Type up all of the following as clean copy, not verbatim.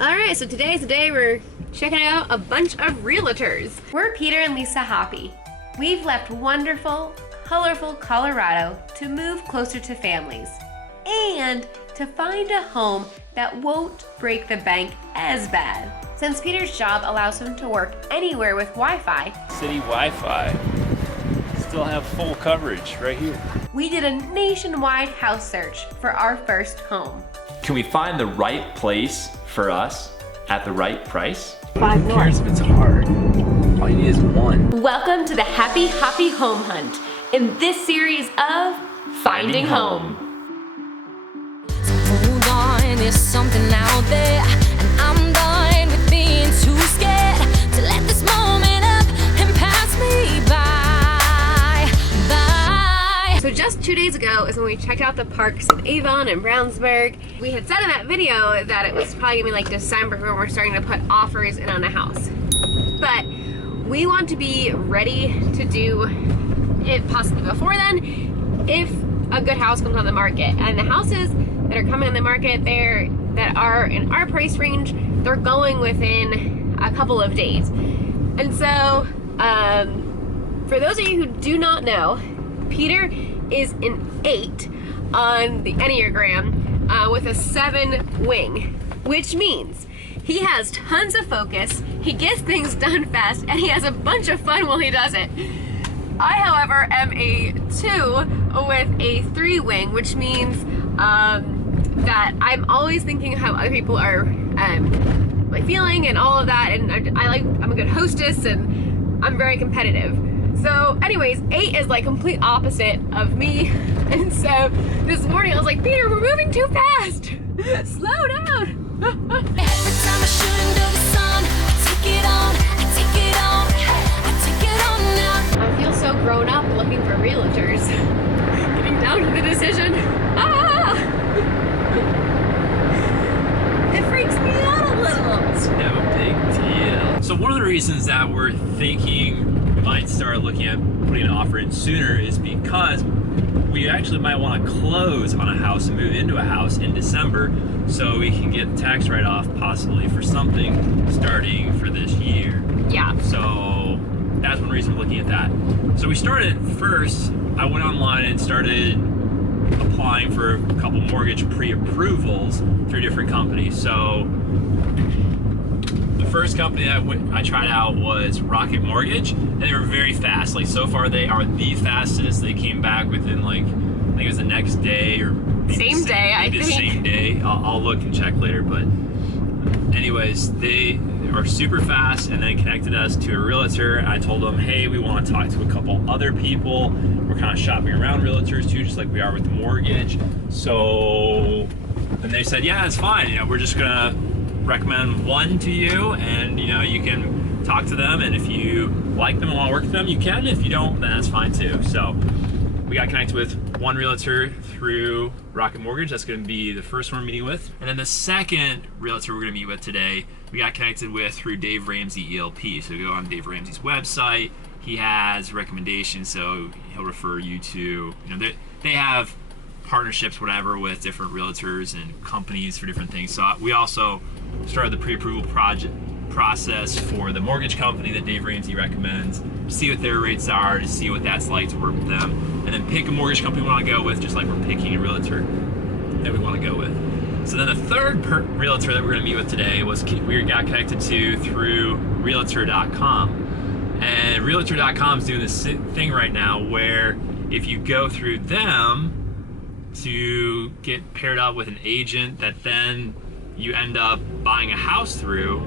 Alright, so today's the day we're checking out a bunch of realtors. We're Peter and Lisa Hoppy. We've left wonderful, colorful Colorado to move closer to families and to find a home that won't break the bank as bad. Since Peter's job allows him to work anywhere with Wi-Fi, city Wi-Fi, still have full coverage right here. we did a nationwide house search for our first home. Can we find the right place for us at the right price? Who cares if it's hard? All you need is one. Welcome to the Happy Hoppy Home Hunt in this series of Finding Home. Hold on, there's something out there, and I'm done with being too scared to let this moment up and pass me by. So just 2 days ago is when we checked out the parks of Avon and Brownsburg. We had said in that video that it was probably gonna be like December when we're starting to put offers in on a house. But we want to be ready to do it possibly before then if a good house comes on the market. And the houses that are coming on the market there that are in our price range, they're going within a couple of days. And so for those of you who do not know, Peter is an 8 on the Enneagram with a 7 wing, which means he has tons of focus, he gets things done fast, and he has a bunch of fun while he does it. I, however, am a 2 with a 3 wing, which means that I'm always thinking how other people are like feeling and all of that, and I'm a good hostess and I'm very competitive. So anyways, 8 is like complete opposite of me. And so this morning I was like, Peter, we're moving too fast. Slow down. Every time I shoot into the sun, I take it on, I take it on, I take it on now. I feel so grown up looking for realtors. Getting down to the decision. Ah! It freaks me out a little. It's no big deal. So one of the reasons that we're thinking we might start looking at putting an offer in sooner is because we actually might want to close on a house and move into a house in December so we can get the tax write-off possibly for something starting for this year. Yeah. So that's one reason we're looking at that. So we started first, I went online and started applying for a couple mortgage pre-approvals through different companies. So the first company that I tried out was Rocket Mortgage, and they were very fast. Like so far they are the fastest. They came back within like, I think it was the next day or Same day, I think. The same day. I'll look and check later, but anyways, they are super fast and then connected us to a realtor. I told them, hey, we want to talk to a couple other people. We're kind of shopping around realtors too, just like we are with the mortgage. So, and they said, yeah, it's fine. You know, we're just gonna recommend one to you, and you know, you can talk to them, and if you like them and want to work with them, you can. If you don't, then that's fine too. So we got connected with one realtor through Rocket Mortgage. That's going to be the first one we're meeting with. And then the second realtor we're going to meet with today, we got connected with through Dave Ramsey ELP. So go on Dave Ramsey's website. He has recommendations, so he'll refer you to, you know, they have partnerships, whatever, with different realtors and companies for different things. So we also started the pre-approval process for the mortgage company that Dave Ramsey recommends, see what their rates are, to see what that's like to work with them, and then pick a mortgage company we want to go with, just like we're picking a realtor that we want to go with. So then the third realtor that we're going to meet with today was we got connected to through realtor.com. And realtor.com is doing this thing right now where if you go through them to get paired up with an agent that then you end up buying a house through,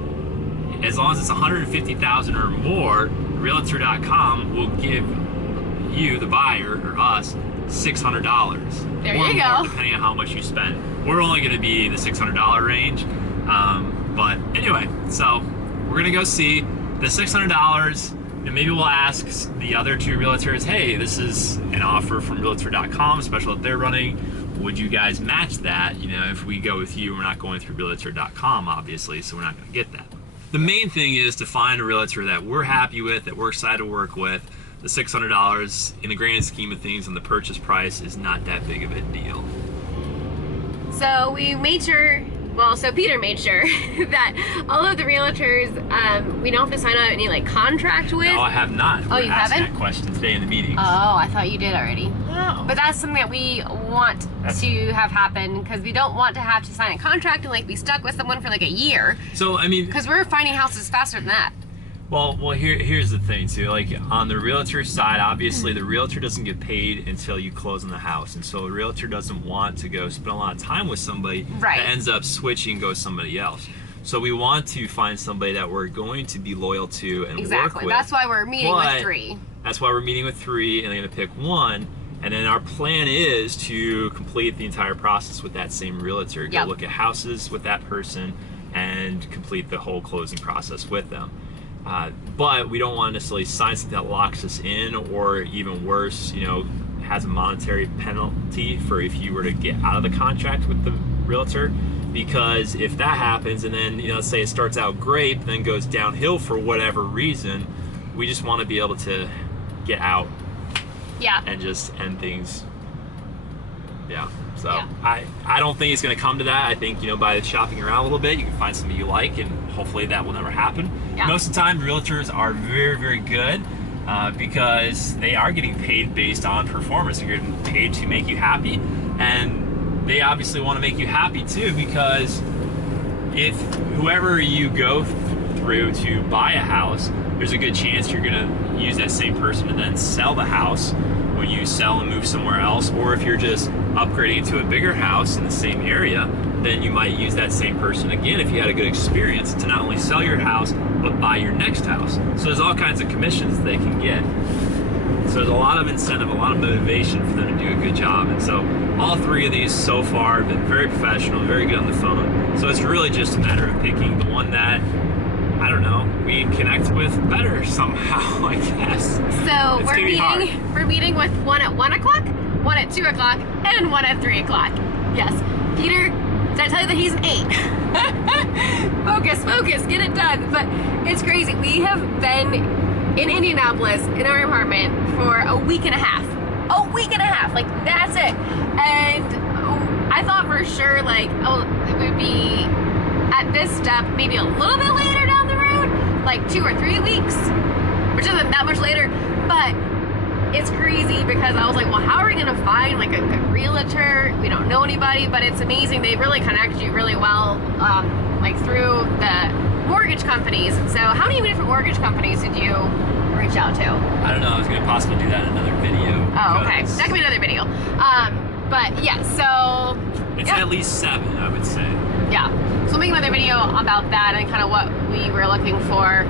as long as it's $150,000 or more, realtor.com will give you, the buyer, or us, $600. There or you more, go. depending on how much you spend. We're only going to be the $600 range. But anyway, so we're going to go see the $600, and maybe we'll ask the other two realtors, hey, this is an offer from realtor.com, special that they're running. Would you guys match that? You know, if we go with you, we're not going through realtor.com, obviously, so we're not going to get that. The main thing is to find a realtor that we're happy with, that we're excited to work with. The $600, in the grand scheme of things, and the purchase price is not that big of a deal. So we made sure Well, so Peter made sure that all of the realtors we don't have to sign out any like contract with. No, I have not. Oh, you haven't? That question today in the meeting. Oh, I thought you did already. No. But that's something that we want to have happen because we don't want to have to sign a contract and like be stuck with someone for like a year. So I mean, because we're finding houses faster than that. Well, here's the thing too. Like on the realtor side, obviously the realtor doesn't get paid until you close on the house, and so the realtor doesn't want to go spend a lot of time with somebody right. that ends up switching and goes to somebody else. So we want to find somebody that we're going to be loyal to and work with. That's why we're meeting with 3. That's why we're meeting with 3, and they're going to pick 1. And then our plan is to complete the entire process with that same realtor. Go look at houses with that person and complete the whole closing process with them. But we don't want to necessarily sign something that locks us in, or even worse, you know, has a monetary penalty for if you were to get out of the contract with the realtor. Because if that happens, and then, you know, say it starts out great, then goes downhill for whatever reason, we just want to be able to get out. Yeah. And just end things. Yeah. So I don't think it's going to come to that. I think, you know, by shopping around a little bit, you can find something you like, and hopefully that will never happen. Yeah. Most of the time, realtors are very, very good because they are getting paid based on performance. They're getting paid to make you happy, and they obviously want to make you happy too, because if whoever you go through to buy a house, there's a good chance you're going to use that same person to then sell the house when you sell and move somewhere else. Or if you're just upgrading to a bigger house in the same area, then you might use that same person again if you had a good experience to not only sell your house but buy your next house. So there's all kinds of commissions they can get. So there's a lot of incentive, a lot of motivation for them to do a good job. And so all 3 of these so far have been very professional, very good on the phone. So it's really just a matter of picking the one that, I don't know, we connect with better somehow, I guess. So we're meeting with 1 at 1 o'clock, 1 at 2 o'clock, and 1 at 3 o'clock. Yes. Peter, did I tell you that he's an 8? Focus, get it done. But it's crazy. We have been in Indianapolis in our apartment for a week and a half. A week and a half, like that's it. And I thought for sure, like, oh, it would be at this step maybe a little bit later down the road, like 2 or 3 weeks, which isn't that much later. But it's crazy because I was like, well, how are we gonna find like a good realtor? We don't know anybody, but it's amazing. They really connect you really well, like through the mortgage companies. So how many different mortgage companies did you reach out to? I don't know, I was gonna possibly do that in another video. Oh, okay, that could be another video. But yeah, so it's at least 7, I would say. Yeah, so we'll make another video about that and kind of what we were looking for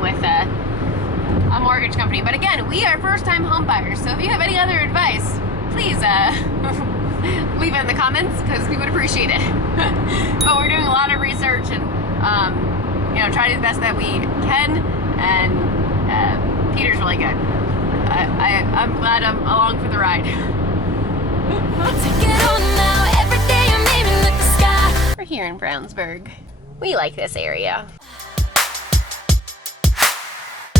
with a mortgage company. But again, we are first-time home buyers, so if you have any other advice, please leave it in the comments because we would appreciate it. But we're doing a lot of research and you know, trying the best that we can, and Peter's really good. I'm glad I'm along for the ride. We're here in Brownsburg. We like this area.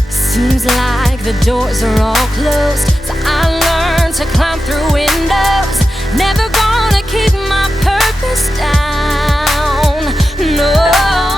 Seems like the doors are all closed, so I learned to climb through windows. Never gonna keep my purpose down, no.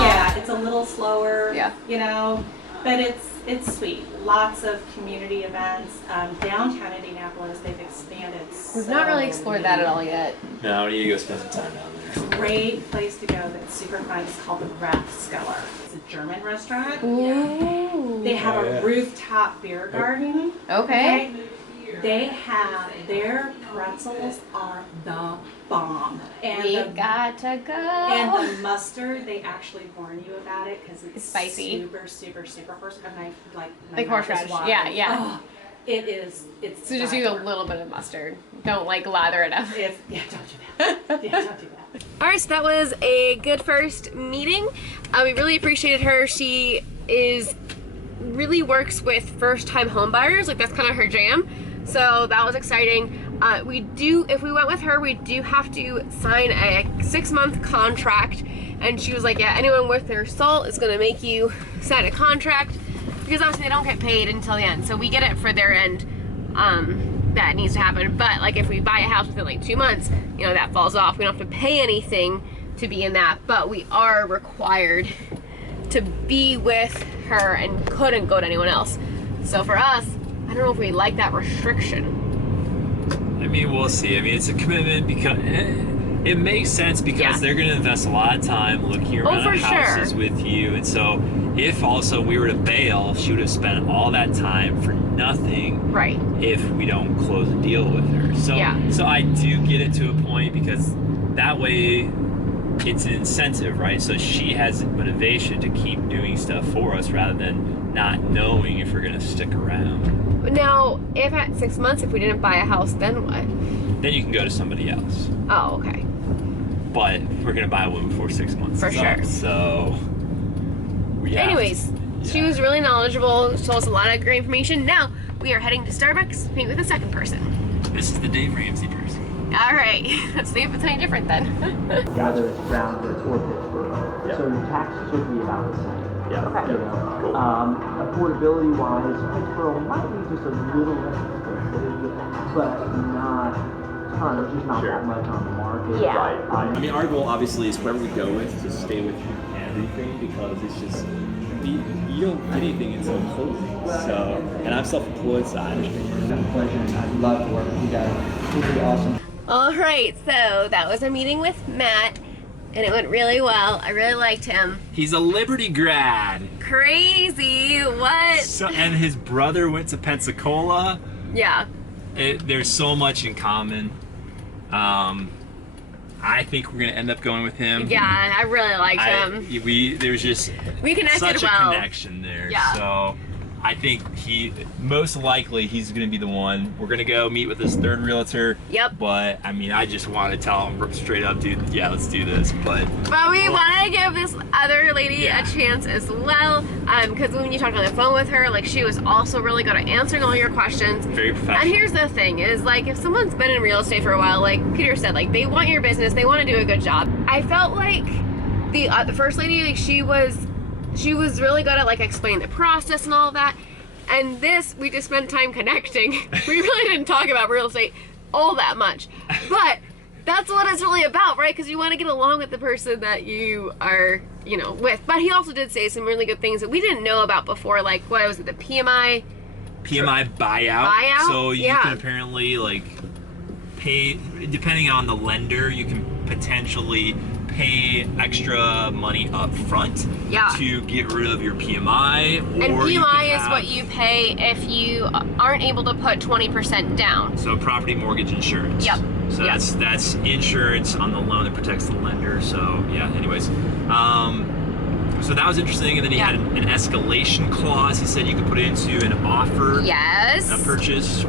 Yeah, it's a little slower, you know, but it's sweet. Lots of community events. Downtown Indianapolis, they've expanded. We've not really explored that at all yet. No, we need to go spend some time down there. Great place to go that's super fun. It's called the Brownsburg. It's a German restaurant. Ooh. They have a rooftop beer garden. Okay. They have, their pretzels are the bomb. And We've got to go. And the mustard, they actually warn you about it because it's spicy. Super, super, super horseradish. Like horseradish. Yeah. Oh, it is. It's so just use a little bit of mustard. Don't like lather it up. Yeah, don't do that. Yeah, don't do that. All right, so that was a good first meeting. We really appreciated her. She really works with first-time home buyers. Like that's kind of her jam. So that was exciting. If we went with her, we do have to sign a 6-month contract. And she was like, yeah, anyone worth their salt is gonna make you sign a contract because obviously they don't get paid until the end. So we get it for their end, that needs to happen. But like if we buy a house within like 2 months, you know, that falls off. We don't have to pay anything to be in that, but we are required to be with her and couldn't go to anyone else. So for us, I don't know if we like that restriction. I mean, we'll see. I mean, it's a commitment because it makes sense because they're going to invest a lot of time looking around at houses with you. And so if also we were to bail, she would have spent all that time for nothing. Right. If we don't close a deal with her. So, so I do get it to a point because that way it's an incentive, right? So she has motivation to keep doing stuff for us rather than not knowing if we're going to stick around. Now, if at 6 months, if we didn't buy a house, then what? Then you can go to somebody else. Oh, okay. But we're going to buy one before 6 months. For sure. Up, so, anyways, she was really knowledgeable, told us a lot of great information. Now, we are heading to Starbucks to meet with a second person. This is the Dave Ramsey jersey. All right, let's see if it's any different then. Whether it's Brownsburg or Pittsburgh. So your taxes would be about the same. Yeah. Okay. You know, cool. Affordability-wise, Pittsburgh might be just a little less expensive, but not a ton. There's just not that much on the market. Yeah. Right. I mean, our goal obviously is whoever we go with to stay with everything because it's just you don't get anything until closing. So, and I'm self-employed, so I understand. It's been a pleasure. I'd love to work with you guys. It's really awesome. All right, so that was a meeting with Matt, and it went really well. I really liked him. He's a Liberty grad. Crazy, what? So, and his brother went to Pensacola. Yeah. There's so much in common. I think we're gonna end up going with him. Yeah, I really liked him. There's just we connected such a well. connection there. Yeah. So I think most likely he's gonna be the one. We're gonna go meet with this third realtor. Yep. But I mean, I just want to tell him straight up, dude. Yeah, let's do this. But we want to give this other lady a chance as well, because when you talked on the phone with her, like she was also really good at answering all your questions. Very professional. And here's the thing: is like if someone's been in real estate for a while, like Peter said, like they want your business, they want to do a good job. I felt like the first lady, like she was really good at like explaining the process and all of that. And this, we just spent time connecting. We really didn't talk about real estate all that much. But that's what it's really about, right? Because you want to get along with the person that you are, you know, with. But he also did say some really good things that we didn't know about before, like, what was it, the PMI buyout? So you can apparently, like, pay, depending on the lender, you can potentially pay extra money up front to get rid of your PMI. And PMI is what you pay if you aren't able to put 20% down. So property mortgage insurance. Yep. So that's insurance on the loan that protects the lender. So yeah, anyways. So that was interesting. And then he had an escalation clause. He said you could put it into an offer. Yes. A purchase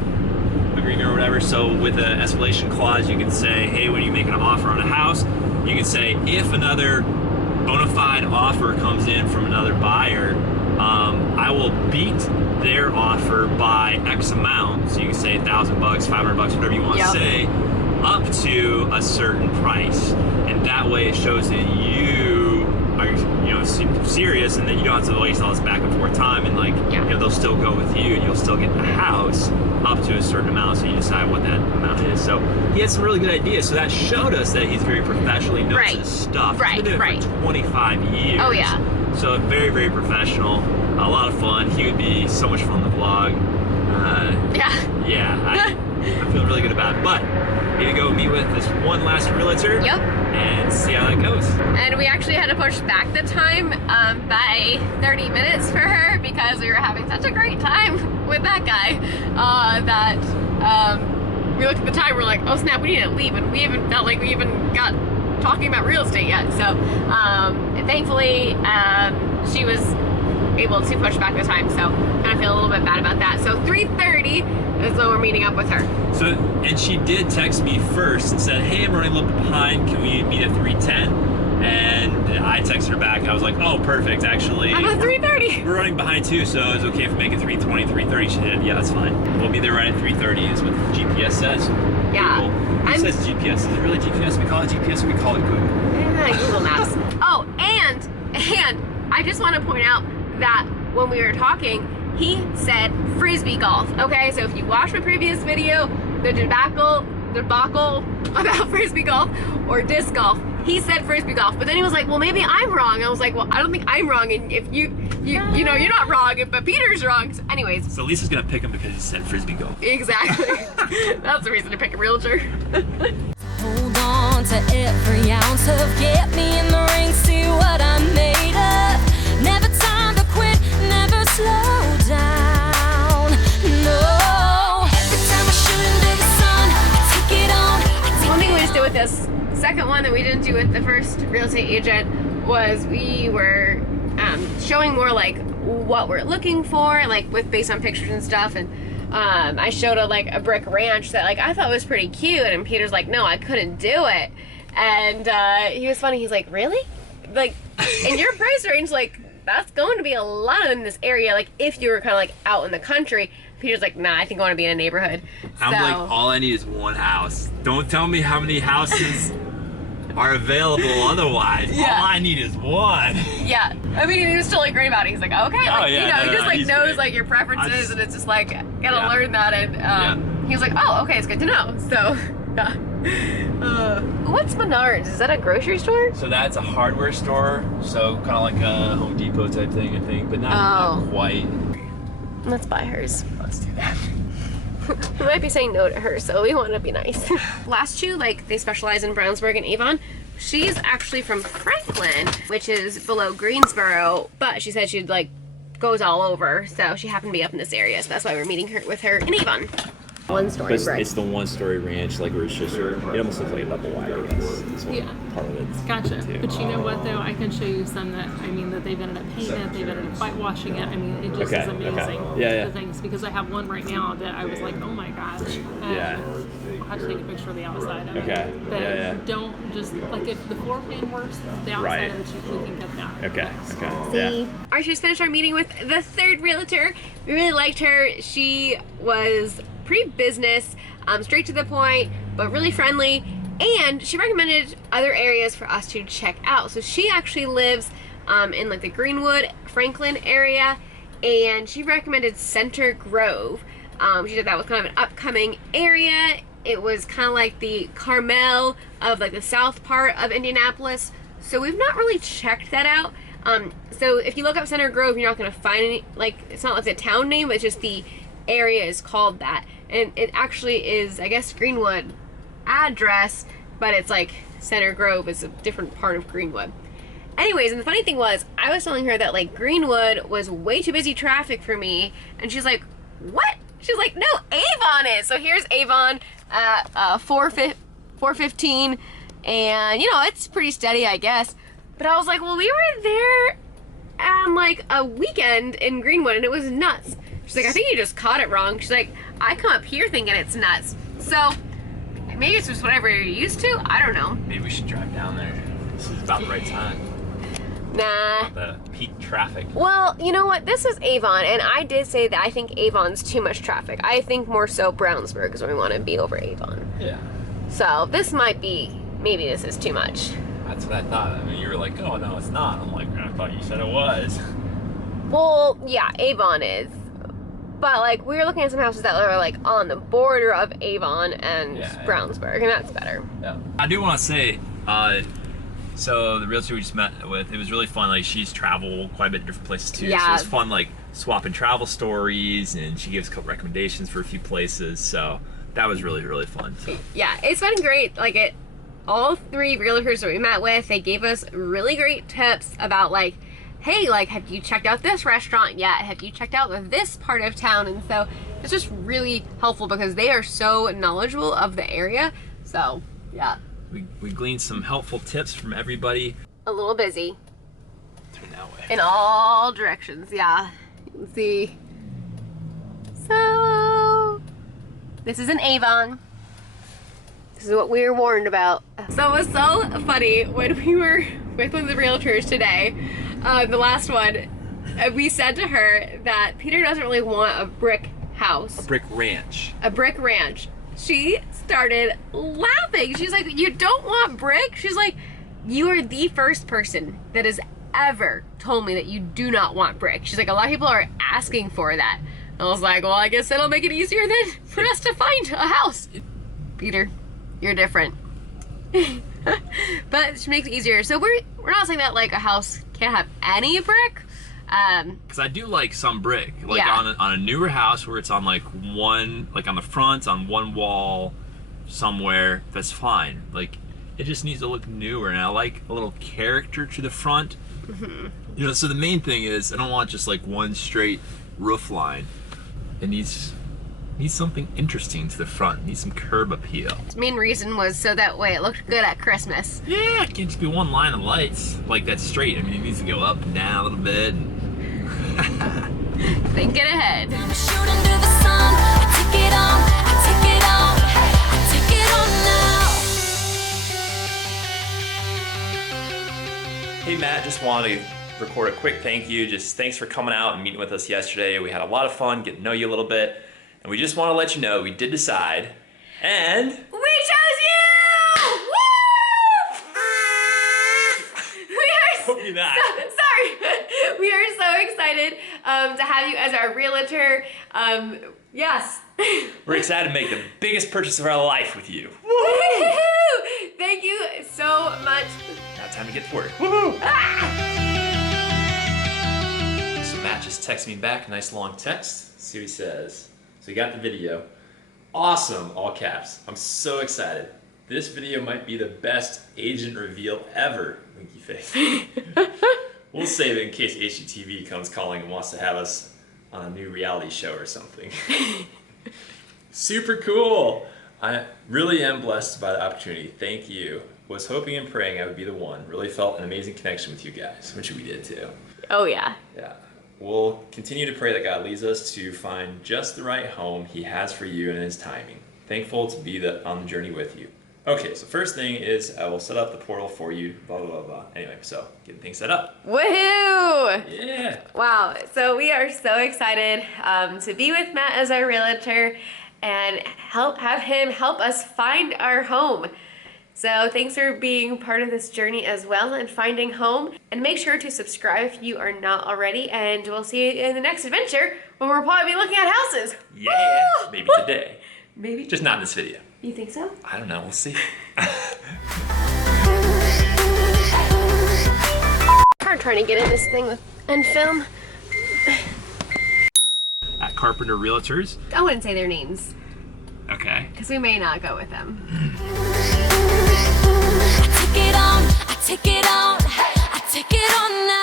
agreement or whatever. So with an escalation clause, you can say, hey, when you make an offer on a house, you can say, if another bona fide offer comes in from another buyer, I will beat their offer by X amount. So you can say $1,000, $500, whatever you want to say, up to a certain price. And that way it shows that you are, you know, serious, and then you don't have to waste all this back and forth time, and like, you know, they'll still go with you, and you'll still get the house up to a certain amount, so you decide what that amount is. So he had some really good ideas. So that showed us that he's very professional. He knows his stuff. He's been doing it for 25 years. Oh yeah. So very, very professional. A lot of fun. He would be so much fun to vlog. I feel really good about it. But we're gonna go meet with this one last realtor. Yep. And see how that goes. And we actually had to push back the time by 30 minutes for her because we were having such a great time with that guy we looked at the time, we're like, oh snap, we need to leave, and we haven't felt like we even got talking about real estate yet. So thankfully she was able to push back the time, so kind of feel a little bit bad about that. So 3:30 is when we're meeting up with her. So, and she did text me first and said, hey, I'm running a little bit behind, can we meet at 3:10? And I texted her back, I was like, oh, perfect, actually. I'm at 3:30. We're running behind too, so it's okay if we make it 3:20, 3:30. She did, yeah, that's fine. We'll be there right at 3:30 is what the GPS says. Yeah. Google. It says GPS. Is it really GPS? We call it GPS or we call it Google? Yeah, Google Maps. Oh, and I just want to point out that when we were talking, he said frisbee golf. Okay, so if you watched my previous video, the debacle about frisbee golf or disc golf, he said Frisbee golf, but then he was like, well, maybe I'm wrong. I was like, well, I don't think I'm wrong, and if you know, you're not wrong, but Peter's wrong. So anyways. So Lisa's gonna pick him because he said Frisbee golf. Exactly. That's the reason to pick a realtor. Hold on to every ounce of get me in the ring, see what I'm made of. Never time to quit, never slow down. No. Every time I shoot into the sun, I take it on. One thing we just did with this second one that we didn't do with the first real estate agent was we were showing more like what we're looking for, like based on pictures and stuff, and I showed a brick ranch that like I thought was pretty cute, and Peter's like, no, I couldn't do it. And he was funny. He's like, really? Like, in your price range, like that's going to be a lot in this area. Like if you were kind of like out in the country. Peter's like, nah, I think I want to be in a neighborhood. I'm like, all I need is one house. Don't tell me how many houses are available otherwise. Yeah. All I need is one. Yeah. I mean, he was totally great about it. He's like, okay. Oh, Like, yeah, you know, he just like he's knows great. like your preferences, and it's just like, gotta learn that. And he was like, oh, okay, it's good to know. So, yeah. What's Menards? Is that a grocery store? So that's a hardware store. So kind of like a Home Depot type thing, I think, but not quite. Let's buy hers. Let's do that. We might be saying no to her, so we want to be nice. Last two, like, they specialize in Brownsburg and Avon. She's actually from Franklin, which is below Greensboro, but she said she'd like goes all over, so she happened to be up in this area, so that's why we're meeting her with her in Avon. One story, But it's the one-story ranch, like where it's just it almost looks like a double wide, I guess. That's what part of it. Gotcha. But you know what though? I can show you some that that they've ended up painting it, they've ended up whitewashing it. I mean, it just is amazing. Yeah. The things, because I have one right now that I was like, oh my gosh. I'll have to take a picture of the outside of it. But don't just like if the floor plan works, the outside of it you can cut down. Okay. See? All right, just finished our meeting with the third realtor. We really liked her. She was pretty business, straight to the point, but really friendly, and she recommended other areas for us to check out. So she actually lives in like the Greenwood, Franklin area, and she recommended Center Grove. She said that was kind of an upcoming area. It was kind of like the Carmel of like the south part of Indianapolis. So we've not really checked that out. So if you look up Center Grove, you're not going to find any, like, it's not like the town name, but it's just the area is called that. And it actually is, I guess, Greenwood address, but it's like Center Grove is a different part of Greenwood. Anyways, and the funny thing was, I was telling her that like Greenwood was way too busy traffic for me, and she's like, what? She's like, no, Avon is. So here's Avon at 4:15, and you know, it's pretty steady, I guess. But I was like, well, we were there on like a weekend in Greenwood, and it was nuts. She's like, I think you just caught it wrong. She's like, I come up here thinking it's nuts. So maybe it's just whatever you're used to. I don't know. Maybe we should drive down there. This is about the right time. Nah. The peak traffic. Well, you know what? This is Avon, and I did say that I think Avon's too much traffic. I think more so Brownsburg is where we want to be over Avon. Yeah. So this might be, maybe this is too much. That's what I thought. I mean, you were like, oh, no, it's not. I'm like, I thought you said it was. Well, yeah, Avon is. But like, we were looking at some houses that are like on the border of Avon and Brownsburg, and that's better. Yeah. I do want to say, so the realtor we just met with, it was really fun. Like, she's traveled quite a bit of different places too. Yeah. So it was fun, like swapping travel stories, and she gives a couple recommendations for a few places. So that was really, really fun. So. Yeah, it's been great. Like all three realtors that we met with, they gave us really great tips about like, hey, like, have you checked out this restaurant yet? Have you checked out this part of town? And so it's just really helpful because they are so knowledgeable of the area. So yeah. We gleaned some helpful tips from everybody. A little busy. Turn that way. In all directions, yeah. You can see. So, this is an Avon. This is what we were warned about. So it was so funny when we were with one of the realtors today, the last one, we said to her that Peter doesn't really want a brick house. A brick ranch. A brick ranch. She started laughing. She's like, you don't want brick? She's like, you are the first person that has ever told me that you do not want brick. She's like, a lot of people are asking for that. I was like, well, I guess that'll make it easier then for us to find a house. Peter, you're different. But it makes it easier. So we're not saying that like a house can't have any brick. Because I do like some brick, like on a newer house where it's on like one, like on the front, on one wall somewhere, that's fine. Like it just needs to look newer, and I like a little character to the front. You know, so the main thing is I don't want just like one straight roof line. It needs something interesting to the front. It needs some curb appeal. The main reason was so that way it looked good at Christmas. Yeah, it can't just be one line of lights like that's straight. I mean, it needs to go up and down a little bit. Thinking ahead. Shooting through the sun, I take it on, I take it on, I take it on now. Hey Matt, just wanted to record a quick thank you. Just thanks for coming out and meeting with us yesterday. We had a lot of fun getting to know you a little bit. And we just want to let you know we did decide, and We chose you! Woo! Hope you're not. Sorry. We are so excited to have you as our realtor. Yes. we're excited to make the biggest purchase of our life with you. Woo-hoo! Thank you so much. Now time to get to work. Woohoo! So Matt just texted me back a nice long text. Let's see what he says. So we got the video. Awesome, all caps. I'm so excited. This video might be the best agent reveal ever. Winky face. We'll save it in case HGTV comes calling and wants to have us on a new reality show or something. Super cool. I really am blessed by the opportunity. Thank you. Was hoping and praying I would be the one. Really felt an amazing connection with you guys, which we did too. Oh yeah. Yeah. We'll continue to pray that God leads us to find just the right home He has for you in His timing. Thankful to be on the journey with you. Okay, so first thing is I will set up the portal for you, blah, blah, blah, blah. Anyway, so getting things set up. Woohoo! Yeah. Wow, so we are so excited to be with Matt as our realtor and have him help us find our home. So thanks for being part of this journey as well and finding home. And make sure to subscribe if you are not already, and we'll see you in the next adventure when we'll probably be looking at houses. Yeah, Woo! maybe today. Maybe. Just not in this video. You think so? I don't know, we'll see. Hard trying to get in this thing and film. At Carpenter Realtors. I wouldn't say their names, Okay. because we may not go with them. I take it on, I take it on, I take it on now.